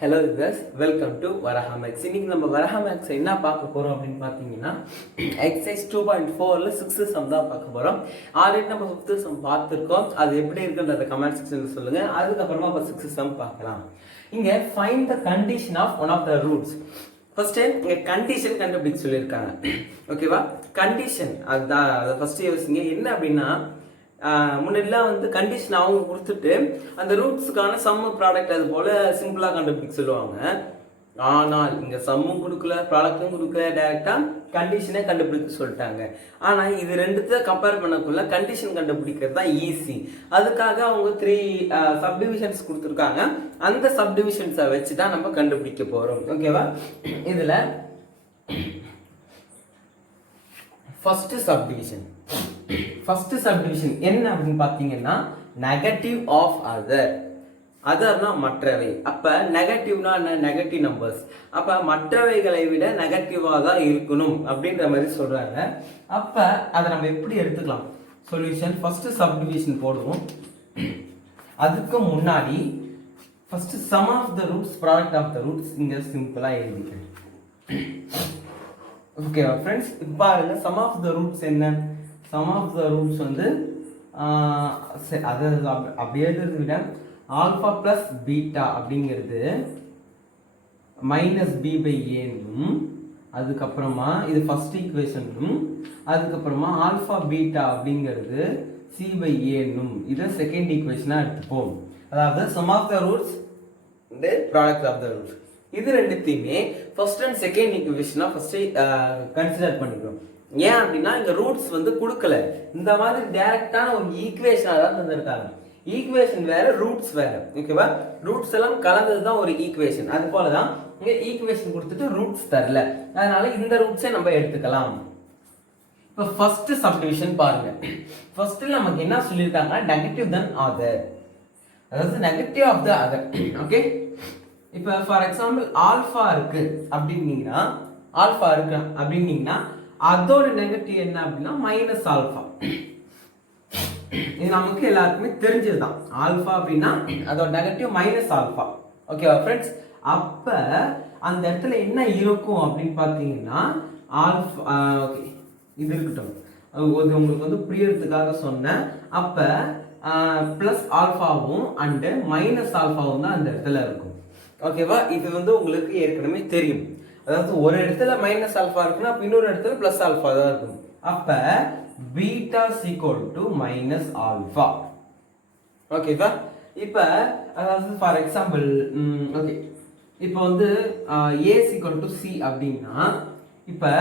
Hello viewers, welcome to Varaha max. இன்னைக்கு நம்ம Varaha maths என்ன பார்க்க போகிறோம் அப்படின்னு பார்த்தீங்கன்னா, எக்ஸசைஸ் 2.4ல் 6th சம் தான் பார்க்க போகிறோம். ஆல்ரெடி நம்ம 5th சம் பார்த்துருக்கோம். அது எப்படி இருக்குன்றத கமெண்ட் செக்ஷனில் சொல்லுங்கள். அதுக்கப்புறமா இப்போ 6th சம் பார்க்கலாம். இங்கே find the condition of one of the roots. First இங்கே கண்டிஷன் கண்டுபிடிக்க சொல்லியிருக்காங்க. ஓகேவா? கண்டிஷன் அதுதான். அதை ஃபர்ஸ்ட் யோசிங்க. என்ன அப்படின்னா, முன்னாடிலாம் வந்து கண்டிஷன் அவங்க கொடுத்துட்டு அந்த ரூட்ஸுக்கான சம்மு ப்ராடக்ட் அது போல் சிம்பிளாக கண்டுபிடிக்க சொல்லுவாங்க. ஆனால் இங்கே சம்மும் கொடுக்கல, ப்ராடக்டும் கொடுக்கல, டைரெக்டாக கண்டிஷனே கண்டுபிடிக்க சொல்லிட்டாங்க. ஆனால் இது ரெண்டுத்தை கம்பேர் பண்ணக்குள்ள கண்டிஷன் கண்டுபிடிக்கிறது தான் ஈஸி. அதுக்காக அவங்க 3 சப்டிவிஷன்ஸ் கொடுத்துருக்காங்க. அந்த சப்டிவிஷன்ஸை வச்சு தான் நம்ம கண்டுபிடிக்க போகிறோம். ஓகேவா? இதில் ஃபர்ஸ்ட் சப்டிவிஷன் என்ன அப்படின்னு பார்த்தீங்கன்னா, நெகட்டிவ் ஆஃப் அதர். அதர்னா மற்றவை. அப்போ நெகட்டிவ்னா என்ன? Negative numbers. அப்போ மற்றவைகளை விட நெகட்டிவாக தான் இருக்கணும் அப்படின்ற மாதிரி சொல்கிறாங்க. அப்போ அதை நம்ம எப்படி எடுத்துக்கலாம்? சொல்யூஷன் ஃபர்ஸ்ட் சப்டிவிஷன் போடுவோம். அதுக்கு முன்னாடி first sum of the roots, product of the roots இங்கே சிம்பிளாக எழுதிக்கிறேன். ஓகேவா ஃப்ரெண்ட்ஸ்? இப்போ பாருங்க, சம் ஆஃப் த ரூட்ஸ் என்ன? சம் ஆஃப் த ரூட்ஸ் வந்து அது அப்படி எழுதுறதை விட ஆல்ஃபா பிளஸ் பீட்டா அப்படிங்கிறது மைனஸ் பி பை ஏன்னும், அதுக்கப்புறமா இது ஃபர்ஸ்ட் ஈக்குவேஷனும், அதுக்கப்புறமா ஆல்ஃபா பீட்டா அப்படிங்கிறது சி பை ஏன்னும், இதை செகண்ட் ஈக்குவேஷனாக எடுத்துப்போம். அதாவது சம் ஆஃப் த ரூட்ஸ் இந்த ப்ராடக்ட் ஆஃப் த ரூட்ஸ், இது ரெண்டுத்தையுமே first and second ஈக்குவேஷனாக first consider பண்ணிக்கிறோம். ஏன் அப்படின்னா இங்க ரூட்ஸ் வந்து கொடுக்கல. இந்த மாதிரி டைரக்டான ஒரு ஈக்குவேஷனாக தான் தந்திருக்காங்க. ஈக்குவேஷன் வேற, ரூட்ஸ் வேற. ஓகேவா? ரூட்ஸ் எல்லாம் கலந்தது தான் ஒரு ஈக்குவேஷன். அது போல தான் இங்க ஈக்குவேஷன் கொடுத்துட்டு ரூட்ஸ் தரல. அதனால இந்த ரூட்ஸை நம்ம எடுத்துக்கலாம். இப்போ ஃபர்ஸ்ட் சப்டிவிஷன் பாருங்க. ஃபர்ஸ்ட் நமக்கு என்ன சொல்லியிருக்காங்க? நெகட்டிவ் தென் அதர், அதாவது negative of the other. Okay, இப்போ ஃபார் எக்ஸாம்பிள் ஆல்ஃபா இருக்கு அப்படின்னீங்கன்னா, அதோட நெகட்டிவ் என்ன அப்படின்னா மைனஸ் ஆல்ஃபா. இது நமக்கு எல்லாருக்குமே தெரிஞ்சதுதான். ஆல்ஃபா அப்படின்னா அதோட நெகட்டிவ் மைனஸ் ஆல்ஃபா. ஓகேவா ஃப்ரெண்ட்ஸ்? அப்ப அந்த இடத்துல என்ன இருக்கும் அப்படின்னு பார்த்தீங்கன்னா, ஆல்ஃபா. ஓகே, இது இருக்கட்டும், உங்களுக்கு வந்து புரியறதுக்காக சொன்னேன். அப்ப பிளஸ் ஆல்ஃபாவும் அண்டு மைனஸ் ஆல்ஃபாவும் தான் அந்த இடத்துல இருக்கும். ஓகேவா? இது வந்து உங்களுக்கு ஏற்கனவே தெரியும். அதாவது ஒரு இடத்துல மைனஸ் ஆல்ஃபா இருக்குன்னா இன்னொரு இடத்துல பிளஸ் ஆல்ஃபா தான் இருக்கும். அப்ப beta equal to minus alpha. ஓகேவா? இப்ப அதாவது ஃபார் எக்ஸாம்பிள், ஓகே, இப்போ வந்து ஏ ஈக்குவல் டு சி அப்படின்னா, இப்ப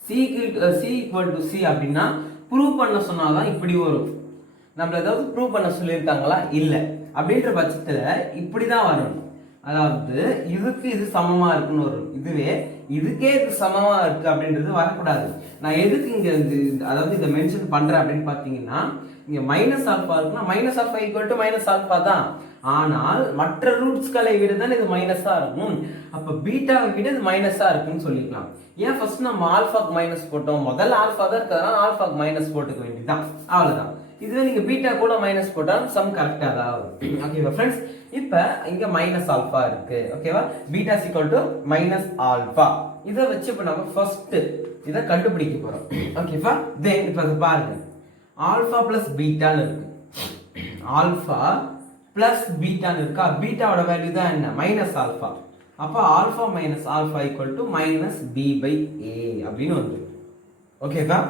சி ஈக்குவல் டு சி அப்படின்னா ப்ரூவ் பண்ண சொன்னாதான் இப்படி வரும். நம்மள ஏதாவது ப்ரூவ் பண்ண சொல்லியிருக்காங்களா? இல்லை. அப்படின்ற பட்சத்துல இப்படிதான் வரணும். அதாவது இதுக்கு இது சமமா இருக்குன்னு வரும். இதுவே இதுக்கே இது சமமா இருக்கு அப்படின்றது வரக்கூடாது. நான் எதுக்கு இங்க அதாவது இதை மென்ஷன் பண்றேன் அப்படின்னு பாத்தீங்கன்னா, இங்க மைனஸ் ஆல்பா இருக்குன்னா minus alpha equal to minus alpha தான். ஆனால் மற்ற ரூட்ஸ்களை விட தான் இது மைனஸா இருக்கும். அப்ப பீட்டாவை விட இது மைனஸா இருக்குன்னு சொல்லிக்கலாம். ஏன் ஃபர்ஸ்ட் நம்ம ஆல்பாக்கு மைனஸ் போட்டோம்? முதல்ல ஆல்பா தான் இருக்கிறதுனால ஆல்பாக்கு மைனஸ் போட்டுக்க வேண்டியதுதான், அவ்வளவுதான். இதுவே நீங்க பீட்டா கூட மைனஸ் போட்டாலும் சம் கரெக்டா தான் வரும். ஓகேவா ஃப்ரெண்ட்ஸ்? இப்ப இங்க மைனஸ் ஆல்பா இருக்கு. ஓகேவா? Beta equal to minus alpha. இதை வச்சு இப்ப நம்ம ஃபர்ஸ்ட் இதை கண்டுபிடிக்க போறோம். ஓகேவா? தென் இப்ப பாருங்க, ஆல்பா பிளஸ் பீட்டான்னு இருக்கு. ஆல்பா பிளஸ் பீட்டான்னு இருக்கா? பீட்டாவோட வேல்யூ தான் என்ன? Minus alpha. அப்ப alpha minus alpha equal to minus b by a அப்படின்னு வந்து. ஓகேவா?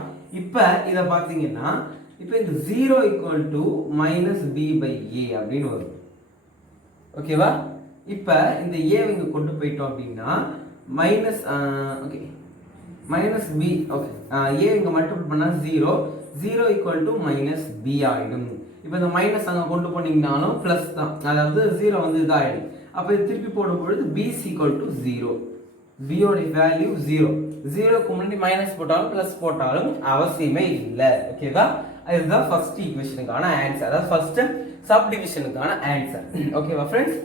இப்ப இதை பாத்தீங்கன்னா, இப்போ இந்த 0 equal to minus b by a அப்படின்னு வரும். ஓகேவா? இப்போ இந்த ஏ இங்க கொண்டு போயிட்டோம் அப்படின்னா minus, okay, minus b. Okay, a இங்க மல்டிபிள் பண்ணா 0 ஈக்குவல் டு மைனஸ் பி ஆயிடும். இப்போ இந்த மைனஸ் அங்கே கொண்டு போனீங்கனாலும் பிளஸ் தான், அதாவது 0 வந்து இதாகிடும். அப்போ இது திருப்பி போடும் பொழுது பி ஈக்குவல் டு 0. பியோட வேல்யூ 0. 0க்கு முன்னாடி மைனஸ் போட்டாலும் பிளஸ் போட்டாலும் அவசியமே இல்லை. ஓகேவா? இதுதான் ஃபர்ஸ்ட் ஈக்குவேஷனுக்கான ஆன்சர், அதாவது ஃபர்ஸ்ட் சப்டிவிஷனுக்கான ஆன்சர். ஓகேவா ஃப்ரெண்ட்ஸ்?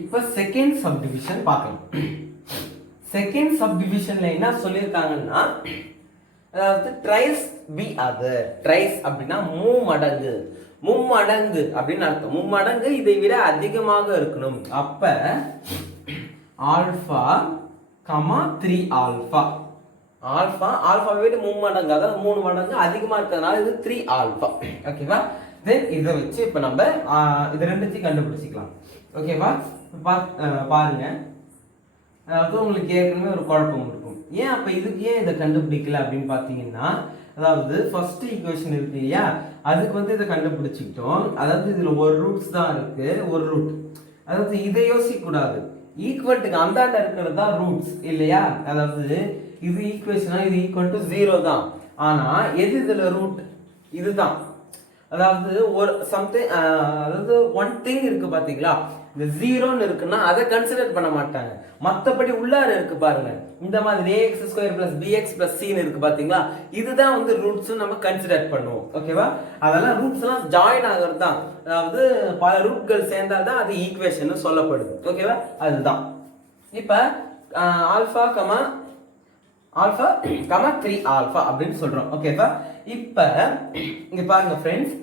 இப்போ செகண்ட் சப்டிவிஷன் பார்க்கலாம். செகண்ட் சப்டிவிஷன்ல என்ன சொல்லியிருக்காங்கன்னா, அதாவது ட்ரைஸ் பி அதர். ட்ரைஸ் அப்படின்னா 3 மடங்கு. மும்மடங்கு அப்படின்னு அர்த்தம். மும்மடங்கு இதை விட அதிகமாக இருக்கணும். அப்ப ஆல்பா கமா 3 ஆல்பா, ஆல்பா ஆல்பாவை விட மும்மடங்கு, அதாவது 3 மடங்கு அதிகமா இருக்கிறதுனால இது 3 ஆல்பா. ஓகேவா? தென் இதை வச்சு இப்ப நம்ம இது ரெண்டுத்தையும் கண்டுபிடிச்சிக்கலாம். ஓகேவா? பாருங்க, அதாவது உங்களுக்கு ஏற்கனவே ஒரு குழப்பம் இருக்கும். ஏன் அப்ப இதுக்கு ஏன் இதை கண்டுபிடிக்கல அப்படின்னு பாத்தீங்கன்னா, அதாவது ஃபர்ஸ்ட் ஈக்குவேஷன் இருக்கு இல்லையா, அதுக்கு வந்து இதை கண்டுபிடிச்சிக்கிட்டோம். அதாவது இதுல ஒரு ரூட்ஸ் தான் இருக்கு, ஒரு ரூட். அதாவது இதை யோசிக்க கூடாது, ஈக்குவல்ட்டுக்கு அந்தாண்ட இருக்கிறது தான் ரூட்ஸ் இல்லையா. அதாவது இது ஈக்குவேஷனா, இது ஈக்குவல் டு 0 தான். ஆனா எது இதுல ரூட்? இதுதான். அதாவது ஒரு சம்திங், அதாவது ஒன் திங் இருக்கு பாத்தீங்களா, இந்த 0ன்னு இருக்குன்னா அதை கன்சிடர் பண்ண மாட்டாங்க. மற்றபடி உள்ளார இருக்கு பாருங்க, இந்த மாதிரி ax² + bx + c இருக்கு பாத்தீங்களா, இதுதான் வந்து ரூட்ஸ் நம்ம கன்சிடர் பண்ணுவோம். ஓகேவா? அதெல்லாம் ரூட்ஸ் எல்லாம் ஜாயின் ஆகிறது தான். அதாவது பல ரூட்கள் சேர்ந்தால் தான் அது ஈக்குவேஷன் சொல்லப்படுது. ஓகேவா? அதுதான். இப்ப ஆல்பா கமா 3 ஆல்பா அப்படின்னு சொல்றோம். ஓகேவா? இப்ப இங்க பாருங்க ஃப்ரெண்ட்ஸ்,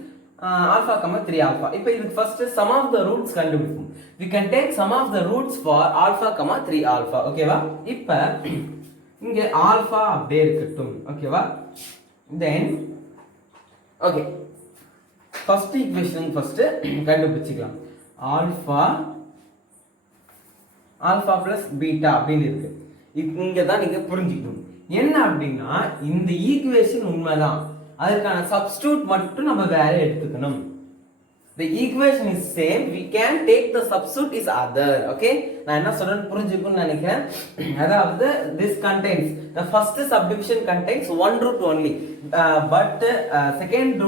ஆல்பா கமா 3 ஆல்பா. இப்ப இதுக்கு first sum of the roots கண்டுபிடிப்போம். we can take sum of the roots for alpha comma 3 alpha. ஓகேவா? இப்ப இங்க ஆல்பா அப்படியே இருக்கட்டும். ஓகேவா? then okay, first equation first கண்டுபிடிச்சிக்கலாம். ஆல்பா பிளஸ் பீட்டா அப்படின்னு இருக்கு. இங்க தான் நீங்க புரிஞ்சுக்கணும் என்ன அப்படின்னா, இந்த ஈக்குவேஷன் உண்மைதான், அதற்கான சப்ஸ்டிட்யூட் மட்டும் நம்ம வேற எடுத்துக்கணும். the equation is same, we can take the substitute is other. Okay, நான் என்ன சொல்றேன்னு புரிஞ்சுக்கும்னு நினைக்கிறேன். அதாவது this contains, the first subdivision contains one root only, but second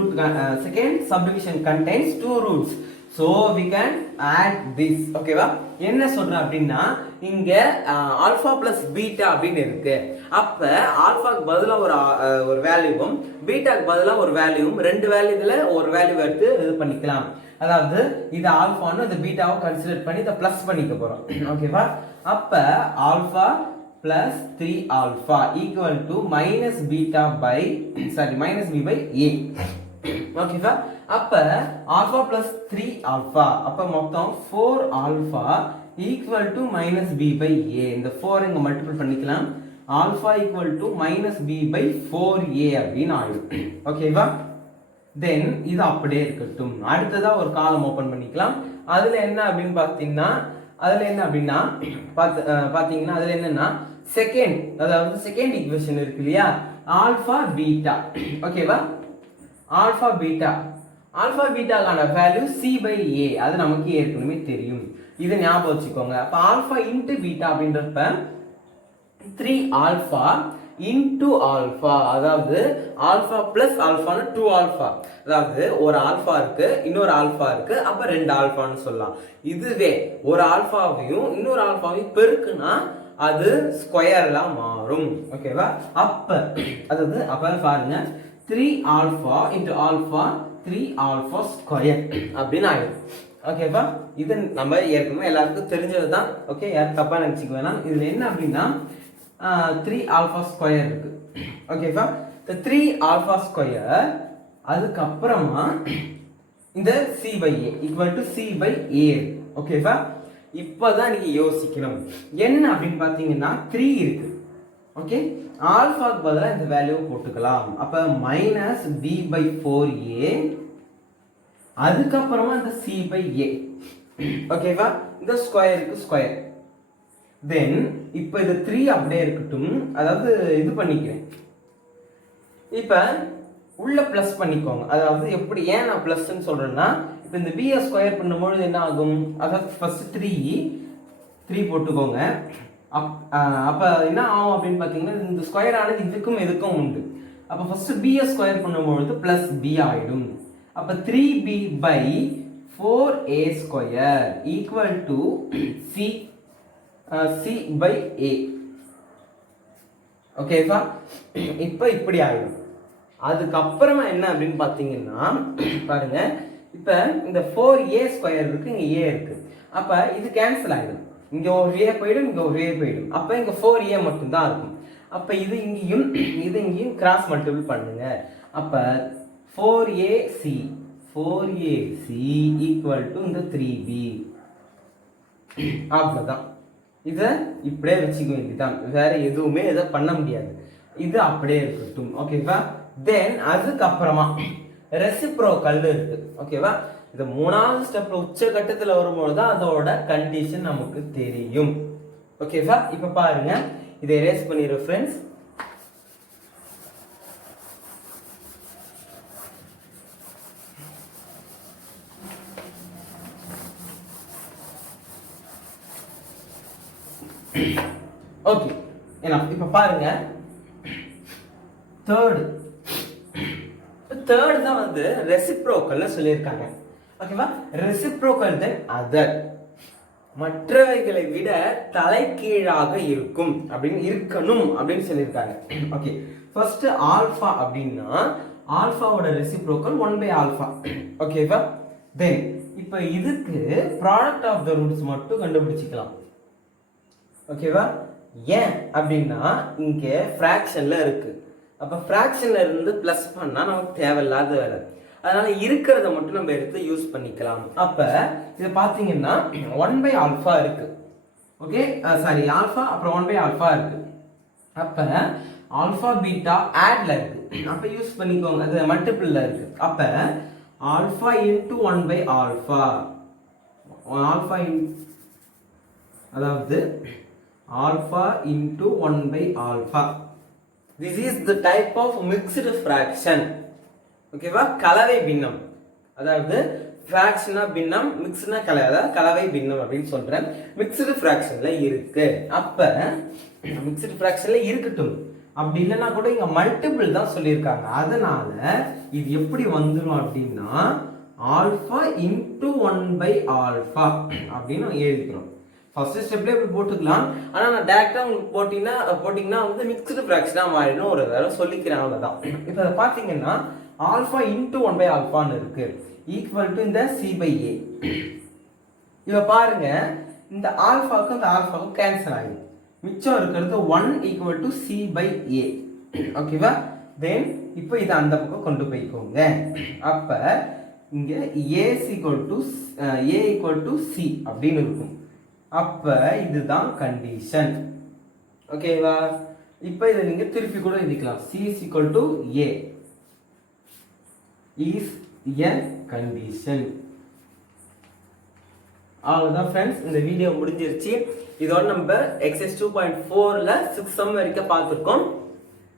subdivision contains two roots, so we can add this. ஓகேவா? என்ன சொல்றேன் அப்படின்னா, இங்க ஆல்பா பிளஸ் பீட்டா அப்படின்னு இருக்கு. அப்ப ஆல்பாக்கு பதிலா ஒரு வேல்யூவும் பீட்டாக்கு பதிலா ஒரு வேல்யூவும், ரெண்டு வேல்யூல ஒரு வேல்யூ எடுத்து இது பண்ணிக்கலாம். அதாவது இது ஆல்பான்னு இந்த பீட்டாவை கன்சிடர் பண்ணி இதை பிளஸ் பண்ணிக்க போறோம். ஓகேவா? அப்ப alpha plus 3 alpha equal to minus beta by minus b by a. ஓகேவா? அப்ப ஆல்பா பிளஸ் 3 ஆல்பா, அப்ப மொத்தம் 4 alpha equal to minus b by a. இந்த 4 இங்க மல்டிபிள் பண்ணிக்கலாம். Alpha equal to minus b by 4a அப்படின்னு ஆயிடும். ஓகேவா? தென் இது அப்படியே இருக்கட்டும். அடுத்ததா ஒரு காலம் ஓபன் பண்ணிக்கலாம். அதுல என்ன அப்படின்னு பாத்தீங்கன்னா, அதுல என்னன்னா செகண்ட், அதாவது செகண்ட் ஈக்குவேஷன் இருக்கு இல்லையா, ஆல்பா பீட்டா. ஓகேவா? ஆல்பா பீட்டாக்கான வேல்யூ c by a, அது நமக்கு ஏற்கனவே தெரியும். இதை ஞாபகம் வச்சுக்கோங்க. அப்ப ஆல்பா இன்டு பீட்டா அப்படின்றப்ப 3 ஆல்பா இன்டு ஆல்பா, அதாவது ஆல்பா பிளஸ் ஆல்பான்னு 2 ஆல்பா. அதாவது ஒரு ஆல்பா இருக்கு, இன்னொரு ஆல்பா இருக்கு, அப்ப 2 ஆல்பான்னு சொல்லலாம். இதுவே ஒரு ஆல்பாவையும் இன்னொரு ஆல்பாவையும் பெருக்குனா அது ஸ்கொயர்ல மாறும். ஓகேவா? அப்ப பாருங்க, 3 alpha into alpha 3 alpha square அப்படின்னு ஆயிடும். ஓகேவா? இது நம்ம ஏற்கனவே எல்லாருக்கும் தெரிஞ்சதுதான். ஓகே, யாரும் தப்பா நினைச்சுக்க வேணாம். இதுல என்ன அப்படின்னா 3 ஆல்பா ஸ்கொயர் இருக்கு. ஓகேவா? இந்த 3 ஆல்பா ஸ்கொயர், அதுக்கப்புறமா இந்த c by a equal to c by a. ஓகேவா? இப்பதான் நீங்க யோசிக்கணும் என்ன அப்படின்னு பாத்தீங்கன்னா, 3 இருக்கு. ஓகே, ஆல்பாக்கு பதிலாக இந்த வேல்யூவை போட்டுக்கலாம். அப்ப மைனஸ் b by 4a, அதுக்கப்புறமா இந்த c by a. ஓகேவா? இந்த ஸ்கொயருக்கு ஸ்கொயர். தென் இப்ப இது 3 அப்படியே இருக்கட்டும். அதாவது இது பண்ணிக்கிறேன், இப்ப உள்ள பிளஸ் பண்ணிக்கோங்க. அதாவது எப்படி, ஏன் நான் பிளஸ்ன்னு சொல்றேன்னா, இப்ப இந்த b ஸ்கொயர் பண்ணும்போது என்ன ஆகும், அதாவது ஃபர்ஸ்ட் 3 போட்டுக்கோங்க. அப்ப என்ன ஆகும் அப்படின்னு பாத்தீங்கன்னா, இந்த ஸ்கொயர் ஆனது இதுக்கும் இதுக்கும் உண்டு. அப்ப ஃபர்ஸ்ட் b ஸ்கொயர் பண்ணும்போது பிளஸ் b ஆயிடும். அப்ப 3b by 4a square equal to c by a. ஓகேவா? இப்ப இப்படி ஆயிடும். அதுக்கப்புறமா என்ன அப்படின்னு பாத்தீங்கன்னா, பாருங்க, இப்ப இந்த 4a ஸ்கொயர் இருக்கு, இங்க a இருக்கு. அப்ப இது கேன்சல் ஆயிடும். இங்க ஒரு a போயிடும், இங்க ஒரு a போயிடும். அப்ப இங்க 4a மட்டும் தான் இருக்கும். அப்ப இது இங்கேயும் கிராஸ் மல்டிபிள் பண்ணுங்க. அப்ப 4ac 4ac ஈக்குவல் டு இந்த 3b. அவ்வளோதான். இதை இப்படியே வச்சுக்க வேண்டியதான், வேற எதுவுமே இதை பண்ண முடியாது. இது அப்படியே இருக்கட்டும். ஓகேவா? தென் அதுக்கப்புறமா ரெசிப்ரோக்கல் இருக்கு. ஓகேவா? இது மூணாவது ஸ்டெப்ல உச்சகட்டத்தில் வரும்போது தான் அதோட கண்டிஷன் நமக்கு தெரியும். ஓகேவா? இப்போ பாருங்க, இதை எரேஸ் பண்ணிடுறோம் ஃப்ரெண்ட்ஸ். ஓகே, ஏன்னா இப்ப பாருங்க, தேர்ட் தான் வந்து ரெசிப்ரோக்கல்ல சொல்லியிருக்காங்க. ஓகேவா? ரெசிப்ரோக்கல் தென் அதர், மற்றவைகளை விட தலைகீழாக இருக்கும் அப்படின்னு இருக்கணும் அப்படின்னு சொல்லியிருக்காங்க. ஓகே, ஃபர்ஸ்ட் ஆல்பா அப்படின்னா ஆல்பாவோட ரெசிப்ரோக்கல் 1/α. ஓகேவா? தென் இப்போ இதுக்கு ப்ராடக்ட் ஆஃப் த ரூட்ஸ் மட்டும் கண்டுபிடிச்சிக்கலாம். ஓகேவா? ஏன் அப்படின்னா இங்க ஃப்ராக்ஷன்ல இருக்கு. அப்ப ஃப்ராக்ஷன்ல இருந்து பிளஸ் பண்ணா நமக்கு தேவையில்லாத வேலை, அதனால இருக்கிறத மட்டும் நம்ம எடுத்து யூஸ் பண்ணிக்கலாம். அப்ப இதை பாத்தீங்கன்னா 1/α இருக்கு. ஓகே, சாரி, ஆல்பா அப்புறம் 1/α இருக்கு. அப்ப ஆல்பா பீட்டா ஆட்ல இருக்கு, அப்ப யூஸ் பண்ணிக்கோங்க. அது மல்டிபிள்ல இருக்கு. அப்ப ஆல்பா இன்டு 1/α, ஆல்பா அதாவது alpha into 1/α. This is the type of mixed fraction. ஓகேவா? கலவை பின்னம், அதாவது ஃபிராக்ஷனா பின்னம், மிக்ஸ்னா கலவை, அதாவது கலவை பின்னம் அப்படின்னு சொல்றேன். மிக்ஸ்டு ஃபிராக்ஷன்ல இருக்கு. அப்ப மிக்ஸ்டு ஃபிராக்ஷன்ல இருக்கட்டும், அப்படி இல்லைன்னா கூட இங்க மல்டிபிள் தான் சொல்லியிருக்காங்க. அதனால இது எப்படி வந்துடும் அப்படின்னா ஆல்பா இன்டு 1/α அப்படின்னு எழுதிக்கிறோம். ஃபர்ஸ்ட் ஸ்டெப்ல இப்படி போட்டுக்கலாம். ஆனா நான் டைரக்டா உங்களுக்கு போட்டீங்கன்னா வந்து மிக்ஸ்டு ஃபிராக்ஷனா மாறிடும். ஒரு தடவை சொல்லிக்கிறேன், அவ்வளவுதான். இப்போ அதை பாத்தீங்கன்னா ஆல்பா இன்டு 1/αன்னு இருக்கு, ஈக்குவல் டு இந்த c/a. இப்ப பாருங்க, இந்த ஆல்பாவுக்கு அந்த ஆல்பாவுக்கு கேன்சல் ஆகும், மிச்சம் இருக்கிறது 1 ஈக்குவல் டு c/a. ஓகேவா? தென் இப்போ இதை அந்த பக்கம் கொண்டு போய்க்கோங்க. அப்ப இங்க a ஈக்குவல் டு c அப்படின்னு இருக்கும். அப்ப இதுதான் கண்டிஷன். ஓகேவா? இப்ப இதை நீங்க திருப்பி கூட எழுதிக்கலாம். c is equal to a is a condition. அவ்வளவுதான் ஃப்ரெண்ட்ஸ், இந்த வீடியோ முடிஞ்சிருச்சு. இதோட நம்ம எக்ஸசைஸ் 2.4ல 6 சம் வரைக்கும் பார்த்துருக்கோம்.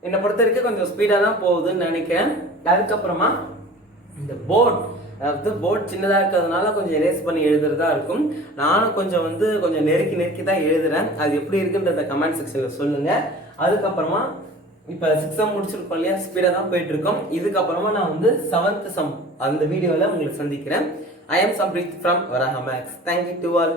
என்னை பொறுத்த வரைக்கும் கொஞ்சம் ஸ்பீடா தான் போகுதுன்னு நினைக்கிறேன். அதுக்கப்புறமா இந்த போர்ட் சின்னதாக இருக்கிறதுனால கொஞ்சம் எரேஸ் பண்ணி எழுதுறதா இருக்கும். நானும் கொஞ்சம் நெருக்கி தான் எழுதுறேன். அது எப்படி இருக்குன்றத கமெண்ட் செக்ஷன்ல சொல்லுங்க. அதுக்கப்புறமா இப்போ 6 சம் முடிச்சிருக்கோம் இல்லையா, ஸ்பீடாக தான் போயிட்டு இருக்கோம். இதுக்கப்புறமா நான் வந்து 7th சம் அந்த வீடியோவில் உங்களுக்கு சந்திக்கிறேன். I am Sampreet from Varaha Max. Thank you to all.